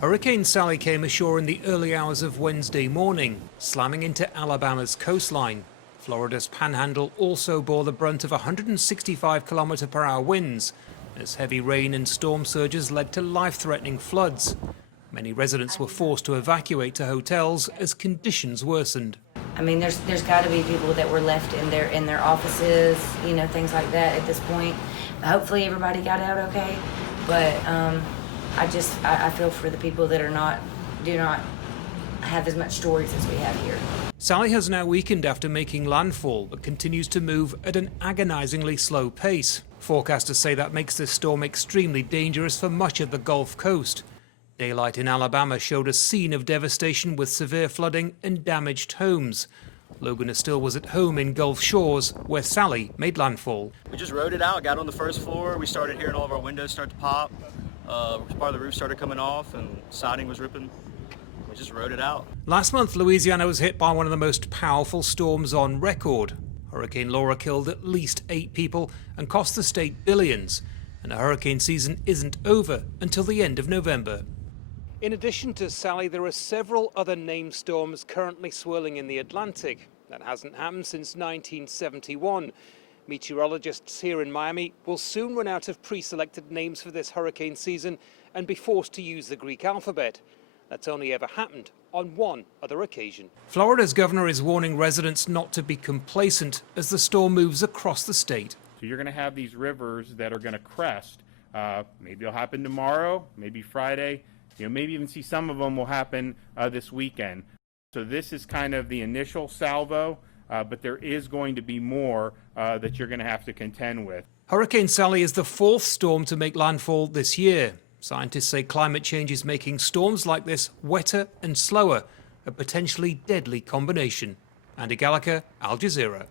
Hurricane Sally came ashore in the early hours of Wednesday morning, slamming into Alabama's coastline. Florida's panhandle also bore the brunt of 165 km/h winds, as heavy rain and storm surges led to life-threatening floods. Many residents were forced to evacuate to hotels as conditions worsened. I mean, there's got to be people that were left in their offices, you know, things like that at this point. Hopefully everybody got out okay, but I feel for the people that do not have as much storage as we have here. Sally has now weakened after making landfall, but continues to move at an agonizingly slow pace. Forecasters say that makes this storm extremely dangerous for much of the Gulf Coast. Daylight in Alabama showed a scene of devastation with severe flooding and damaged homes. Logan Estelle was at home in Gulf Shores, where Sally made landfall. We just rode it out, got on the first floor. We started hearing all of our windows start to pop. Part of the roof started coming off and siding was ripping. We just rode it out. Last month, Louisiana was hit by one of the most powerful storms on record. Hurricane Laura killed at least 8 people and cost the state billions. And the hurricane season isn't over until the end of November. In addition to Sally, there are several other named storms currently swirling in the Atlantic. That hasn't happened since 1971. Meteorologists here in Miami will soon run out of pre-selected names for this hurricane season and be forced to use the Greek alphabet. That's only ever happened on one other occasion. Florida's governor is warning residents not to be complacent as the storm moves across the state. So you're going to have these rivers that are going to crest. Maybe it'll happen tomorrow, maybe Friday. Maybe even see some of them will happen this weekend. So this is kind of the initial salvo, but there is going to be more that you're going to have to contend with. Hurricane Sally is the 4th storm to make landfall this year. Scientists say climate change is making storms like this wetter and slower, a potentially deadly combination. Andy Gallagher, Al Jazeera.